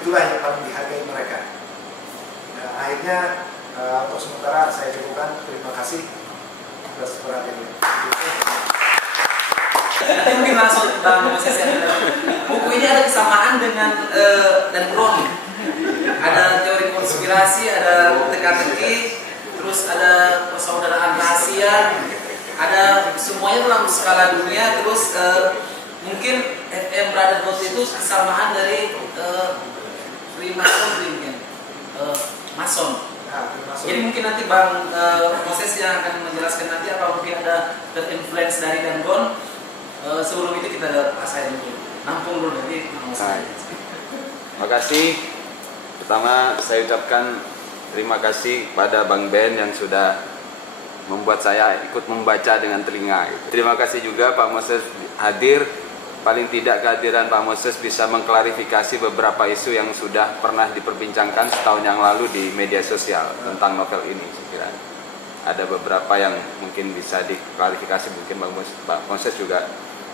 itulah yang paling dihargai mereka. Nah, akhirnya untuk sementara saya cukupkan. Terima kasih atas perhatiannya. Nanti mungkin langsung dalam sesi buku ini ada kesamaan dengan Dan Brown. Ada teori konspirasi, ada teka-teki, terus ada persaudaraan rahasia, ada semuanya dalam skala dunia. Terus mungkin FM Brotherhood itu kesamaan dari Freemason, Mason. Jadi mungkin nanti Bang Moses yang akan menjelaskan nanti apa mungkin ada terinfluence dari Dan Brown. Sebelum itu kita ada saya dulu, nampung dulu nanti. Terima kasih. Pertama saya ucapkan terima kasih pada Bang Ben yang sudah membuat saya ikut membaca dengan telinga. Terima kasih juga Pak Moses hadir. Paling tidak kehadiran Pak Moses bisa mengklarifikasi beberapa isu yang sudah pernah diperbincangkan setahun yang lalu di media sosial tentang novel ini. Saya kira ada beberapa yang mungkin bisa diklarifikasi, mungkin Pak Moses juga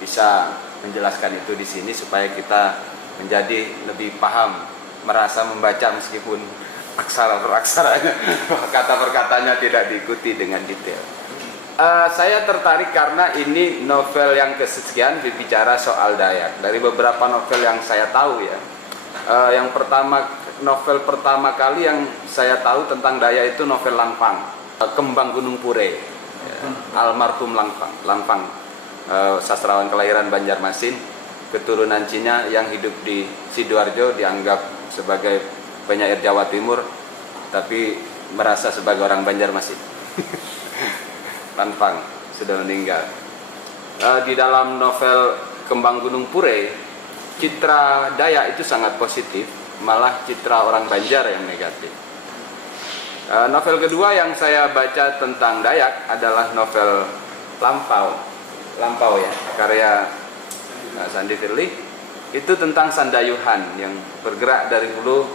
bisa menjelaskan itu di sini supaya kita menjadi lebih paham, merasa membaca meskipun aksara per aksaranya, kata per katanya tidak diikuti dengan detail. Saya tertarik karena ini novel yang kesekian berbicara soal Dayak. Dari beberapa novel yang saya tahu ya, yang novel pertama kali yang saya tahu tentang Dayak itu novel Langpang, Kembang Gunung Pure, almarhum Langpang. Sastrawan kelahiran Banjarmasin, keturunan Cina yang hidup di Sidoarjo, dianggap sebagai penyair Jawa Timur tapi merasa sebagai orang Banjarmasin. Langpang sudah meninggal. Di dalam novel Kembang Gunung Pure, citra Dayak itu sangat positif, malah citra orang Banjar yang negatif. Novel kedua yang saya baca tentang Dayak adalah novel Lampau ya, karya Sandi Firly. Itu tentang Sandayuhan yang bergerak dari Hulu,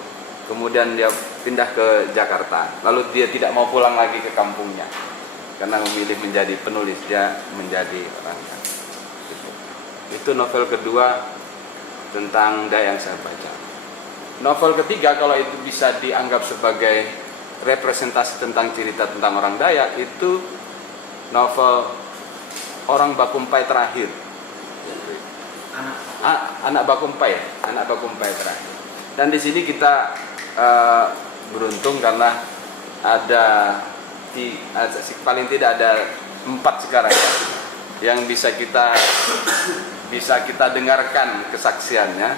kemudian dia pindah ke Jakarta. Lalu dia tidak mau pulang lagi ke kampungnya karena memilih menjadi penulis, dia menjadi orang. Itu novel kedua tentang Dayak yang saya baca. Novel ketiga, kalau itu bisa dianggap sebagai representasi tentang cerita tentang orang Dayak, itu novel Orang Bakumpai Terakhir. Anak Bakumpai terakhir. Dan di sini kita beruntung karena ada paling tidak ada 4 sekarang ya, yang bisa kita dengarkan kesaksiannya.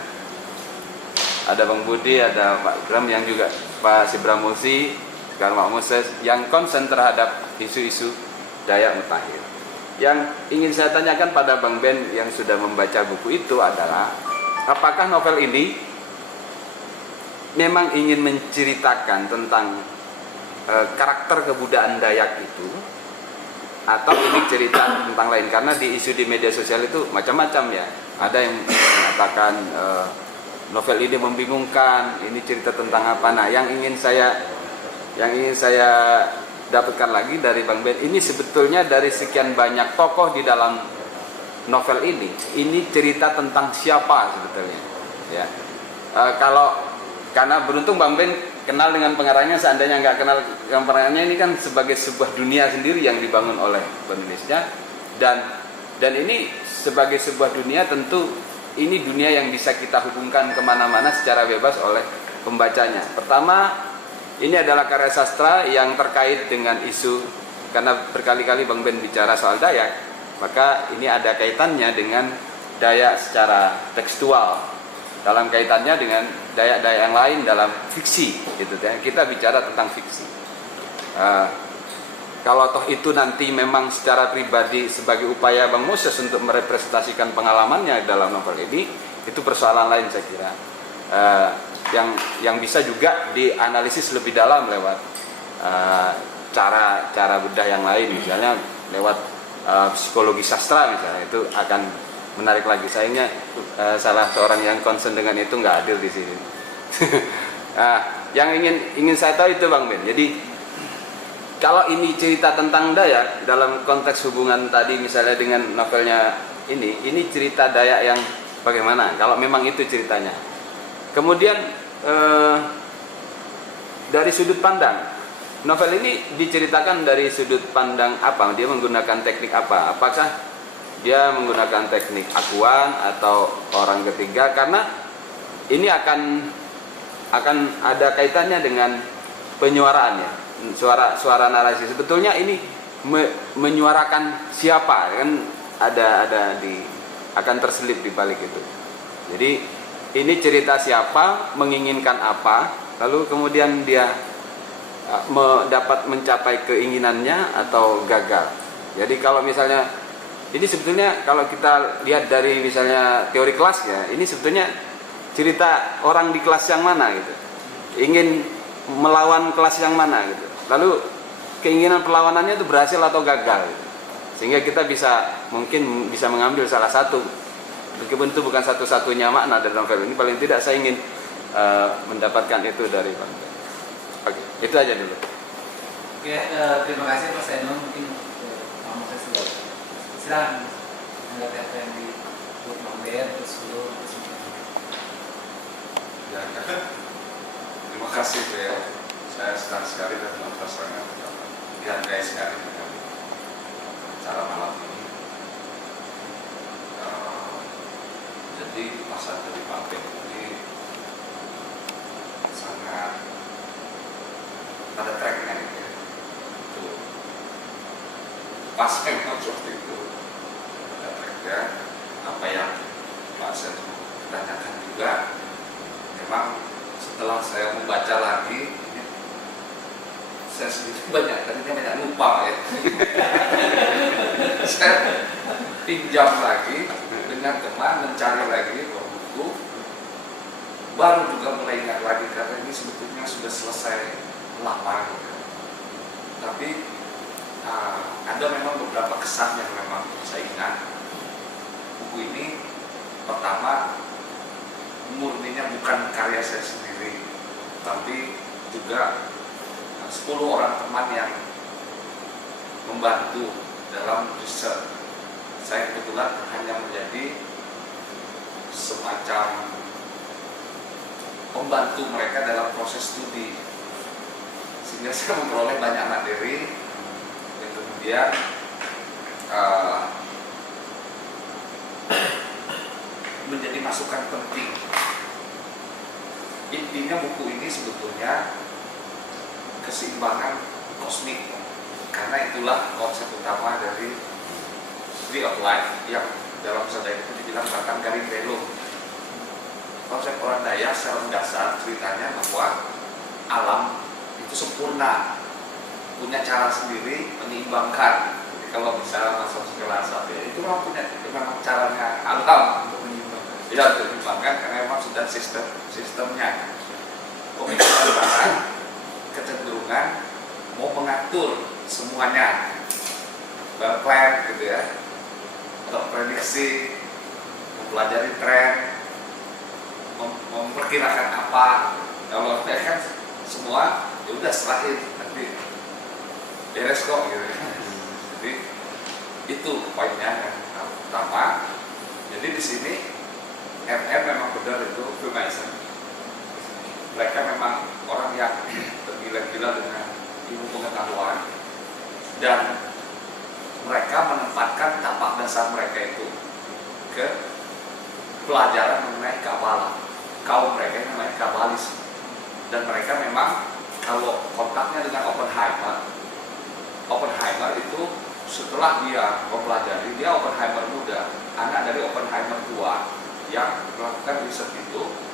Ada Bang Budi, ada Pak Bram, yang juga Pak Sibramusi, sekarang Pak Moses, yang konsen terhadap isu-isu Dayak Mutakhir. Yang ingin saya tanyakan pada Bang Ben yang sudah membaca buku itu adalah, apakah novel ini memang ingin menceritakan tentang karakter kebudayaan Dayak itu, atau ini cerita tentang lain? Karena di isu di media sosial itu macam-macam ya. Ada yang mengatakan novel ini membingungkan, ini cerita tentang apa. Nah, yang ingin saya dapatkan lagi dari Bang Ben, ini sebetulnya dari sekian banyak tokoh di dalam novel ini cerita tentang siapa sebetulnya ya. Karena beruntung Bang Ben kenal dengan pengarangnya, seandainya nggak kenal dengan pengarangnya, ini kan sebagai sebuah dunia sendiri yang dibangun oleh penulisnya, dan ini sebagai sebuah dunia, tentu ini dunia yang bisa kita hubungkan kemana-mana secara bebas oleh pembacanya. Pertama, ini adalah karya sastra yang terkait dengan isu, karena berkali-kali Bang Ben bicara soal Dayak, maka ini ada kaitannya dengan Dayak secara tekstual, dalam kaitannya dengan Dayak-Dayak yang lain dalam fiksi, gitu ya. Kita bicara tentang fiksi. Kalau toh itu nanti memang secara pribadi sebagai upaya Bang Moses untuk merepresentasikan pengalamannya dalam novel ini, itu persoalan lain saya kira. Yang bisa juga dianalisis lebih dalam lewat cara bedah yang lain, misalnya lewat psikologi sastra misalnya, itu akan menarik lagi. Sayangnya salah seorang yang concern dengan itu nggak hadir di sini. Yang ingin saya tahu itu Bang Ben. Jadi kalau ini cerita tentang Dayak dalam konteks hubungan tadi misalnya dengan novelnya ini cerita Dayak yang bagaimana? Kalau memang itu ceritanya. Kemudian dari sudut pandang. Novel ini diceritakan dari sudut pandang apa? Dia menggunakan teknik apa? Apakah dia menggunakan teknik akuan atau orang ketiga? Karena ini akan ada kaitannya dengan penyuaraan ya, suara narasi. Sebetulnya ini menyuarakan siapa, kan ada akan terselip di balik itu. Jadi ini cerita siapa, menginginkan apa, lalu kemudian dia dapat mencapai keinginannya atau gagal. Jadi kalau misalnya ini sebetulnya kalau kita lihat dari misalnya teori kelas ya, ini sebetulnya cerita orang di kelas yang mana gitu, ingin melawan kelas yang mana gitu, lalu keinginan perlawanannya itu berhasil atau gagal gitu. Sehingga kita mungkin bisa mengambil salah satu, meskipun itu bukan satu-satunya makna dari novel ini, paling tidak saya ingin mendapatkan itu dari Bang Ben. Oke, itu aja dulu. Oke, terima kasih Mas Eno. Mungkin kamu kasih silakan menanggapi apa yang di Bang Ben terus dulu. Ya, terima kasih ya. Saya senang sekali dan sangat dihargai sekali dengan acara malam ini. Jadi masa dari Pak Ben ini sangat pada tracknya gitu ya. Itu pas memang seperti itu pada tracknya. Apa yang Pak Sen tanyakan juga, memang setelah saya membaca lagi, saya sendiri banyak lupa ya. Saya pinjam lagi dengan teman, mencari lagi buku, baru juga mulai ingat lagi karena ini sebetulnya sudah selesai lama gitu. Tapi ada memang beberapa kesan yang memang saya ingat. Buku ini pertama murninya bukan karya saya sendiri, tapi juga 10 orang teman yang membantu dalam riset. Saya kebetulan hanya menjadi semacam pembantu mereka dalam proses studi, sehingga saya memperoleh banyak materi yang kemudian menjadi masukan penting. Intinya buku ini sebetulnya keseimbangan kosmik, karena itulah konsep utama dari Tree of Life yang dalam bahasa Dayak itu dibilang bahkan garing belum. Konsep orang Dayak secara mendasar ceritanya bahwa alam itu sempurna, punya cara sendiri menyeimbangkan. Jadi kalau misalnya masuk segala satu itu memang caranya alam untuk menyeimbangkan. Tidak untuk menyeimbangkan karena memang sudah sistemnya. Pemikiran barat kecenderungan mau mengatur semuanya, plan gitu ya, atau prediksi, mempelajari tren, memperkirakan apa. Kalau saya kan semua ya udah serahin nanti beres kok gitu. Jadi itu poinnya yang pertama. Jadi di sini MM memang benar itu Freemason. Mereka memang orang yang tergila-gila dengan ilmu pengetahuan, dan mereka menempatkan tapak dasar mereka itu ke pelajaran mengenai Kabbalah. Kaum mereka yang namanya Kabbalis, dan mereka memang kalau kontaknya dengan Oppenheimer itu setelah dia mempelajari, dia Oppenheimer muda, anak dari Oppenheimer tua yang melakukan riset itu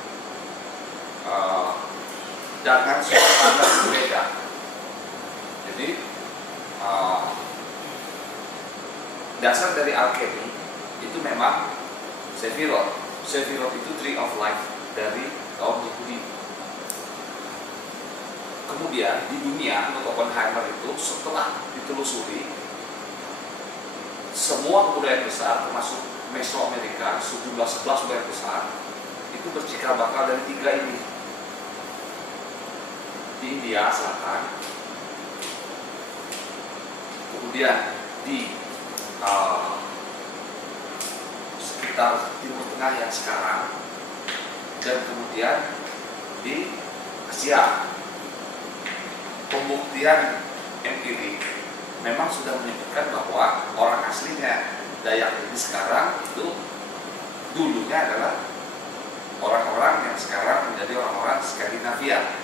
dengan sudut pandang berbeda. Jadi dasar dari alkemi itu memang Sefirot. Sefirot itu Tree of Life dari kaum Yahudi. Kemudian di dunia untuk Oppenheimer itu setelah ditelusuri semua kebudayaan besar termasuk Mesoamerika, sejumlah 11 budaya besar itu bercikar bakal dari 3 ini. Di India Selatan, kemudian di sekitar Timur Tengah yang sekarang, dan kemudian di siap. Pembuktian empirik memang sudah menunjukkan bahwa orang aslinya Dayak ini sekarang itu dulunya adalah orang-orang yang sekarang menjadi orang-orang Skandinavia.